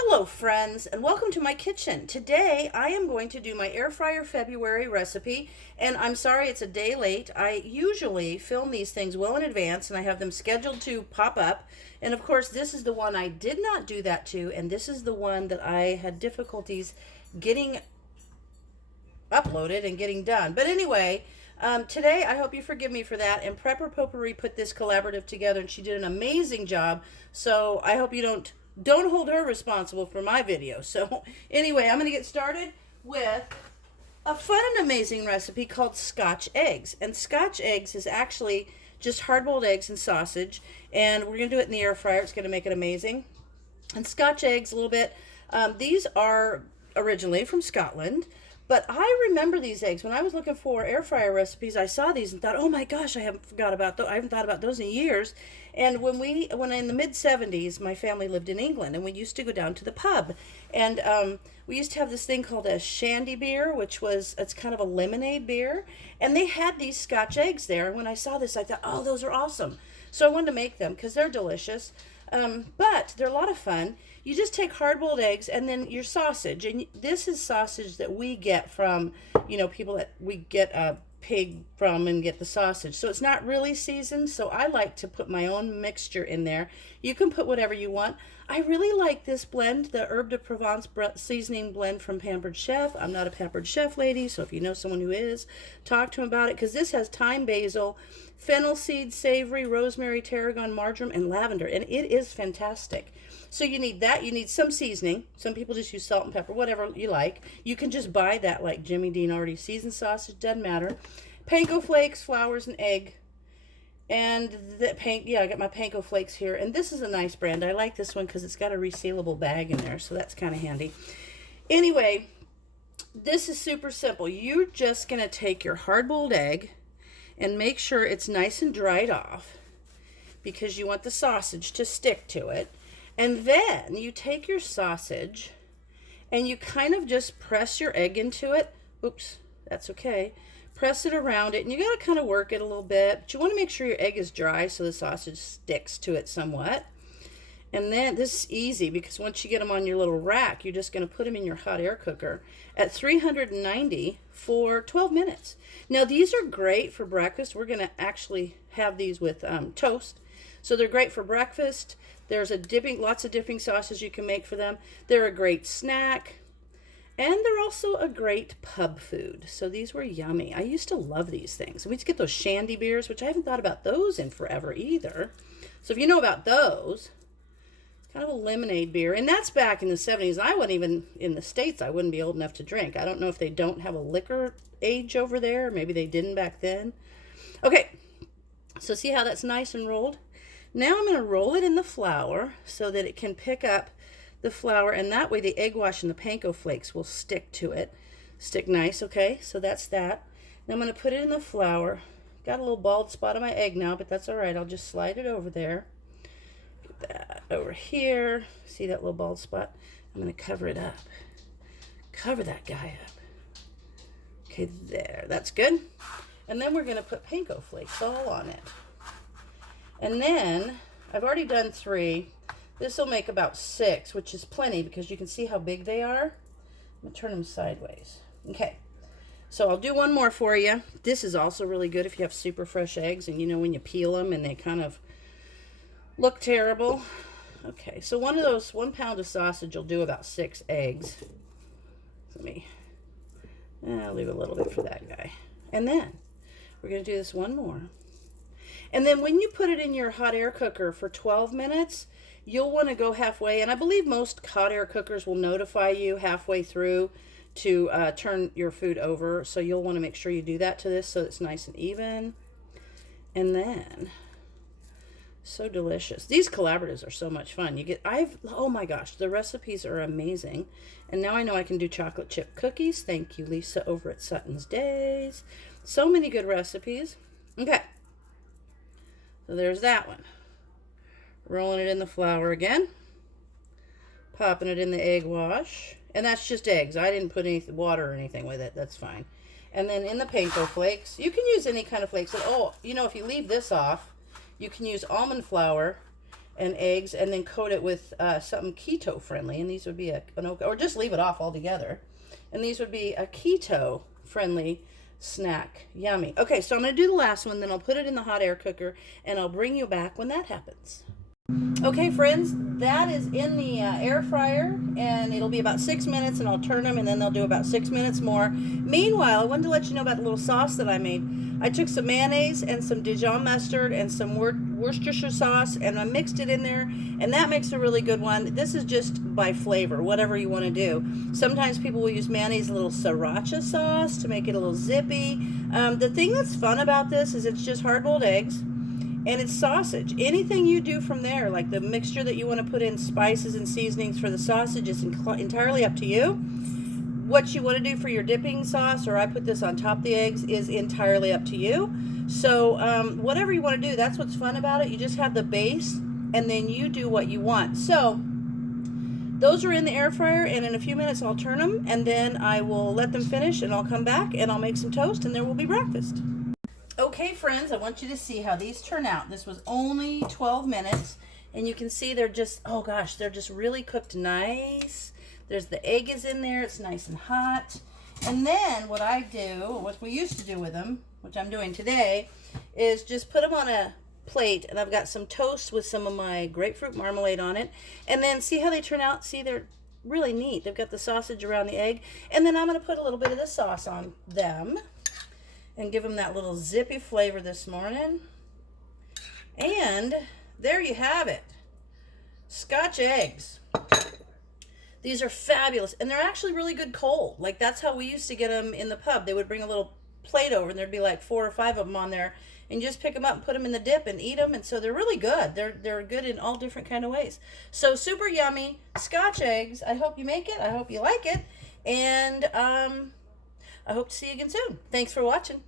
Hello friends and welcome to my kitchen. Today I am going to do my air fryer February recipe, and I'm sorry it's a day late. I usually film these things well in advance and I have them scheduled to pop up, and of course this is the one I did not do that to, and this is the one that I had difficulties getting uploaded and getting done. But anyway, today I hope you forgive me for that, and Prepper Potpourri put this collaborative together and she did an amazing job, so I hope you don't hold her responsible for my video. So anyway, I'm going to get started with a fun and amazing recipe called Scotch Eggs. And Scotch Eggs is actually just hard-boiled eggs and sausage, and we're going to do it in the air fryer. It's going to make it amazing. And Scotch Eggs, a little bit, these are originally from Scotland, but I remember these eggs. When I was looking for air fryer recipes, I saw these and thought, oh my gosh, I haven't forgot about those. I haven't thought about those in years. And when in the mid-70s, my family lived in England, and we used to go down to the pub. And we used to have this thing called a shandy beer, it's kind of a lemonade beer. And they had these Scotch eggs there. And when I saw this, I thought, oh, those are awesome. So I wanted to make them because they're delicious. But they're a lot of fun. You just take hard-boiled eggs and then your sausage. And this is sausage that we get from, people that we get a pig from and get the sausage. So it's not really seasoned, so I like to put my own mixture in there. You can put whatever you want. I really like this blend, the Herbe de Provence seasoning blend from Pampered Chef. I'm not a Pampered Chef lady, so if you know someone who is, talk to him about it, because this has thyme, basil, fennel seed, savory, rosemary, tarragon, marjoram, and lavender, and it is fantastic. So you need that. You need some seasoning. Some people just use salt and pepper, whatever you like. You can just buy that like Jimmy Dean already seasoned sausage, doesn't matter. Panko flakes, flours, and egg. And I got my panko flakes here. And this is a nice brand. I like this one because it's got a resealable bag in there, so that's kind of handy. Anyway, this is super simple. You're just going to take your hard-boiled egg and make sure it's nice and dried off because you want the sausage to stick to it. And then you take your sausage and you kind of just press your egg into it. Oops, that's okay. Press it around it, and you got to kind of work it a little bit. But you want to make sure your egg is dry so the sausage sticks to it somewhat. And then this is easy because once you get them on your little rack, you're just going to put them in your hot air cooker at 390 for 12 minutes. Now, these are great for breakfast. We're going to actually have these with toast. So they're great for breakfast. There's lots of dipping sauces you can make for them. They're a great snack. And they're also a great pub food. So these were yummy. I used to love these things. We used to get those shandy beers, which I haven't thought about those in forever either. So if you know about those, kind of a lemonade beer. And that's back in the 70s. I wasn't even in the States. I wouldn't be old enough to drink. I don't know if they don't have a liquor age over there. Maybe they didn't back then. Okay, so see how that's nice and rolled? Now I'm going to roll it in the flour so that it can pick up the flour, and that way the egg wash and the panko flakes will stick to it. Stick nice, okay? So that's that. Now I'm going to put it in the flour. Got a little bald spot on my egg now, but that's all right. I'll just slide it over there. Get that over here. See that little bald spot? I'm going to cover it up. Cover that guy up. Okay, there. That's good. And then we're going to put panko flakes all on it. And then, I've already done 3. This will make about 6, which is plenty because you can see how big they are. I'm going to turn them sideways. Okay, so I'll do one more for you. This is also really good if you have super fresh eggs and when you peel them and they kind of look terrible. Okay, so 1 pound of sausage will do about 6 eggs. I'll leave a little bit for that guy. And then, we're going to do this one more. And then when you put it in your hot air cooker for 12 minutes, you'll want to go halfway. And I believe most hot air cookers will notify you halfway through to turn your food over. So you'll want to make sure you do that to this so it's nice and even. And then, so delicious. These collaboratives are so much fun. Oh my gosh, the recipes are amazing. And now I know I can do chocolate chip cookies. Thank you, Lisa, over at Sutton's Days. So many good recipes. Okay. So there's that one. Rolling it in the flour again. Popping it in the egg wash. And that's just eggs. I didn't put any water or anything with it. That's fine. And then in the panko flakes. You can use any kind of flakes. If you leave this off, you can use almond flour and eggs, and then coat it with something keto friendly. And these would be or just leave it off altogether. And these would be a keto friendly snack. Yummy. Okay, so I'm going to do the last one, then I'll put it in the hot air cooker, and I'll bring you back when that happens. Okay, friends, that is in the air fryer, and it'll be about 6 minutes, and I'll turn them, and then they'll do about 6 minutes more. Meanwhile, I wanted to let you know about the little sauce that I made. I took some mayonnaise and some Dijon mustard and some Worcestershire sauce, and I mixed it in there, and that makes a really good one. This is just by flavor, whatever you want to do. Sometimes people will use mayonnaise, a little sriracha sauce to make it a little zippy. The thing that's fun about this is it's just hard-boiled eggs, and it's sausage. Anything you do from there, like the mixture that you want to put in spices and seasonings for the sausage, is entirely up to you. What you want to do for your dipping sauce, or I put this on top of the eggs, is entirely up to you. So whatever you want to do, that's what's fun about it. You just have the base, and then you do what you want. So those are in the air fryer, and in a few minutes I'll turn them, and then I will let them finish, and I'll come back, and I'll make some toast, and there will be breakfast. Okay, friends, I want you to see how these turn out. This was only 12 minutes, and you can see they're just, oh gosh, they're just really cooked nice. There's the egg is in there. It's nice and hot. And then what I do, what we used to do with them, which I'm doing today, is just put them on a plate, and I've got some toast with some of my grapefruit marmalade on it. And then see how they turn out? See, they're really neat. They've got the sausage around the egg. And then I'm going to put a little bit of the sauce on them and give them that little zippy flavor this morning. And there you have it. Scotch eggs. These are fabulous, and they're actually really good cold. Like, that's how we used to get them in the pub. They would bring a little plate over, and there'd be like 4 or 5 of them on there, and you just pick them up and put them in the dip and eat them. And so they're really good. They're good in all different kind of ways. So super yummy Scotch eggs. I hope you make it. I hope you like it, and I hope to see you again soon. Thanks for watching.